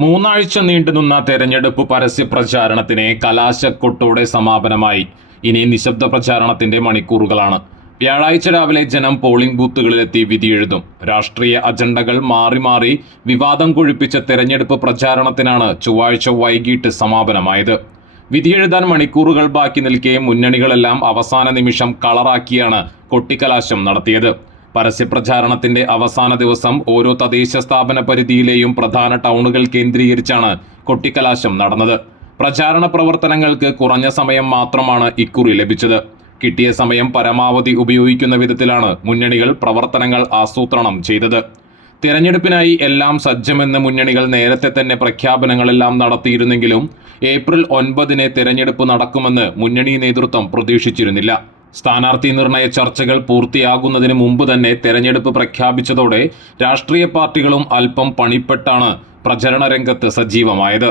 മൂന്നാഴ്ച നീണ്ടുനിന്ന തെരഞ്ഞെടുപ്പ് പരസ്യ പ്രചാരണത്തിന് കലാശക്കൊട്ടോടെ സമാപനമായി. ഇനി നിശബ്ദ പ്രചാരണത്തിന്റെ മണിക്കൂറുകളാണ്. വ്യാഴാഴ്ച രാവിലെ ജനം പോളിംഗ് ബൂത്തുകളിലെത്തി വിധിയെഴുതും. രാഷ്ട്രീയ അജണ്ടകൾ മാറി മാറി വിവാദം കൊഴുപ്പിച്ച തെരഞ്ഞെടുപ്പ് പ്രചാരണത്തിനാണ് ചൊവ്വാഴ്ച വൈകിട്ട് സമാപനമായത്. വിധിയെഴുതാൻ മണിക്കൂറുകൾ ബാക്കി നിൽക്കെ മുന്നണികളെല്ലാം അവസാന നിമിഷം കളറാക്കിയാണ് കൊട്ടിക്കലാശം നടത്തിയത്. പരസ്യപ്രചാരണത്തിന്റെ അവസാന ദിവസം ഓരോ തദ്ദേശ സ്ഥാപന പരിധിയിലെയും പ്രധാന ടൗണുകൾ കേന്ദ്രീകരിച്ചാണ് കൊട്ടിക്കലാശം നടന്നത്. പ്രചാരണ പ്രവർത്തനങ്ങൾക്ക് കുറഞ്ഞ സമയം മാത്രമാണ് ഇക്കുറി ലഭിച്ചത്. കിട്ടിയ സമയം പരമാവധി ഉപയോഗിക്കുന്ന വിധത്തിലാണ് മുന്നണികൾ പ്രവർത്തനങ്ങൾ ആസൂത്രണം ചെയ്തത്. തിരഞ്ഞെടുപ്പിനായി എല്ലാം സജ്ജമെന്ന് മുന്നണികൾ നേരത്തെ തന്നെ പ്രഖ്യാപനങ്ങളെല്ലാം നടത്തിയിരുന്നെങ്കിലും ഏപ്രിൽ 9 തിരഞ്ഞെടുപ്പ് നടക്കുമെന്ന് മുന്നണി നേതൃത്വം പ്രതീക്ഷിച്ചിരുന്നില്ല. സ്ഥാനാർത്ഥി നിർണയ ചർച്ചകൾ പൂർത്തിയാകുന്നതിന് മുമ്പ് തന്നെ തെരഞ്ഞെടുപ്പ് പ്രഖ്യാപിച്ചതോടെ രാഷ്ട്രീയ പാർട്ടികളും അല്പം പണിപ്പെട്ടാണ് പ്രചരണ രംഗത്ത് സജീവമായത്.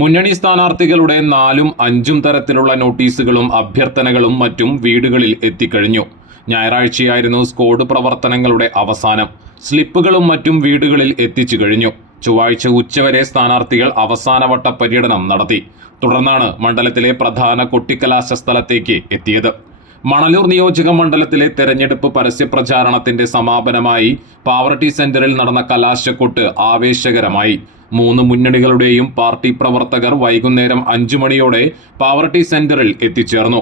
മുന്നണി സ്ഥാനാർത്ഥികളുടെ 4ഉം 5ഉം തരത്തിലുള്ള നോട്ടീസുകളും അഭ്യർത്ഥനകളും മറ്റും വീടുകളിൽ എത്തിക്കഴിഞ്ഞു. ഞായറാഴ്ചയായിരുന്നു സ്ക്വാഡ് പ്രവർത്തനങ്ങളുടെ അവസാനം. സ്ലിപ്പുകളും മറ്റും വീടുകളിൽ എത്തിച്ചു കഴിഞ്ഞു. ചൊവ്വാഴ്ച ഉച്ചവരെ സ്ഥാനാർത്ഥികൾ അവസാനവട്ട പര്യടനം നടത്തി. തുടർന്നാണ് മണ്ഡലത്തിലെ പ്രധാന കൊട്ടിക്കലാശ സ്ഥലത്തേക്ക് എത്തിയത്. മണലൂർ നിയോജക മണ്ഡലത്തിലെ തെരഞ്ഞെടുപ്പ് പരസ്യപ്രചാരണത്തിന്റെ സമാപനമായി പാവർട്ടി സെന്ററിൽ നടന്ന കലാശക്കൊട്ട് ആവേശകരമായി. 3 മുന്നണികളുടെയും പാർട്ടി പ്രവർത്തകർ വൈകുന്നേരം 5 മണിയോടെ പാവർട്ടി സെന്ററിൽ എത്തിച്ചേർന്നു.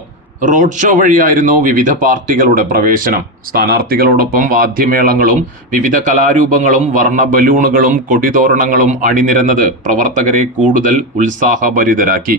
റോഡ് ഷോ വഴിയായിരുന്നു വിവിധ പാർട്ടികളുടെ പ്രവേശനം. സ്ഥാനാർത്ഥികളോടൊപ്പം വാദ്യമേളങ്ങളും വിവിധ കലാരൂപങ്ങളും വർണ്ണ ബലൂണുകളും കൊടിതോരണങ്ങളും അണിനിരന്നത് പ്രവർത്തകരെ കൂടുതൽ ഉത്സാഹഭരിതരാക്കി.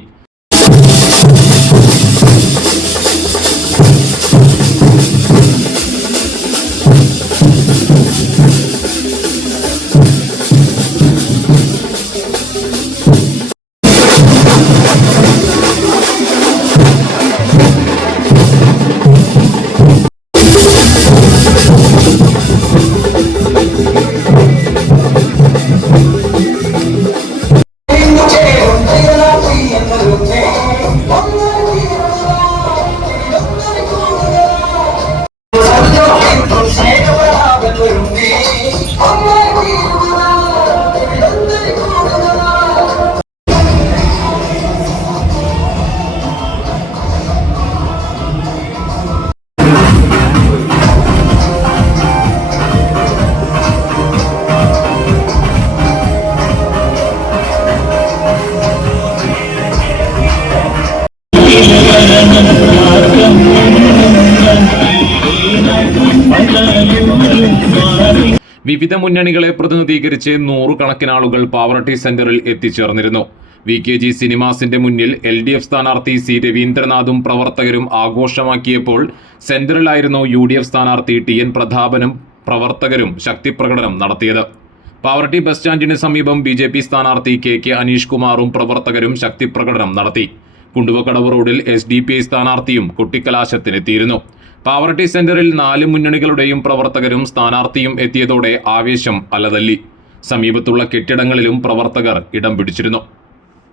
വിവിധ മുന്നണികളെ പ്രതിനിധീകരിച്ച് 100 കണക്കിന് ആളുകൾ പാവർട്ടി സെന്ററിൽ എത്തിച്ചേർന്നിരുന്നു. VKG സിനിമാസിന്റെ മുന്നിൽ LDF സ്ഥാനാർത്ഥി C രവീന്ദ്രനാഥും പ്രവർത്തകരും ആഘോഷമാക്കിയപ്പോൾ സെന്ററിലായിരുന്നു UDF സ്ഥാനാർത്ഥി TN പ്രതാപനും പ്രവർത്തകരും ശക്തിപ്രകടനം നടത്തിയത്. പാവർട്ടി ബസ് സ്റ്റാൻഡിന് സമീപം BJP സ്ഥാനാർത്ഥി KK അനീഷ് കുമാറും പ്രവർത്തകരും ശക്തിപ്രകടനം നടത്തി. കുണ്ടുവക്കടവ് റോഡിൽ SDPI സ്ഥാനാർത്ഥിയും കൊട്ടിക്കലാശത്തിനെത്തിയിരുന്നു. പാവർട്ടി സെന്ററിൽ 4 മുന്നണികളുടെയും പ്രവർത്തകരും സ്ഥാനാർത്ഥിയും എത്തിയതോടെ ആവേശം അലതല്ലി. സമീപത്തുള്ള കെട്ടിടങ്ങളിലും പ്രവർത്തകർ ഇടം പിടിച്ചിരുന്നു.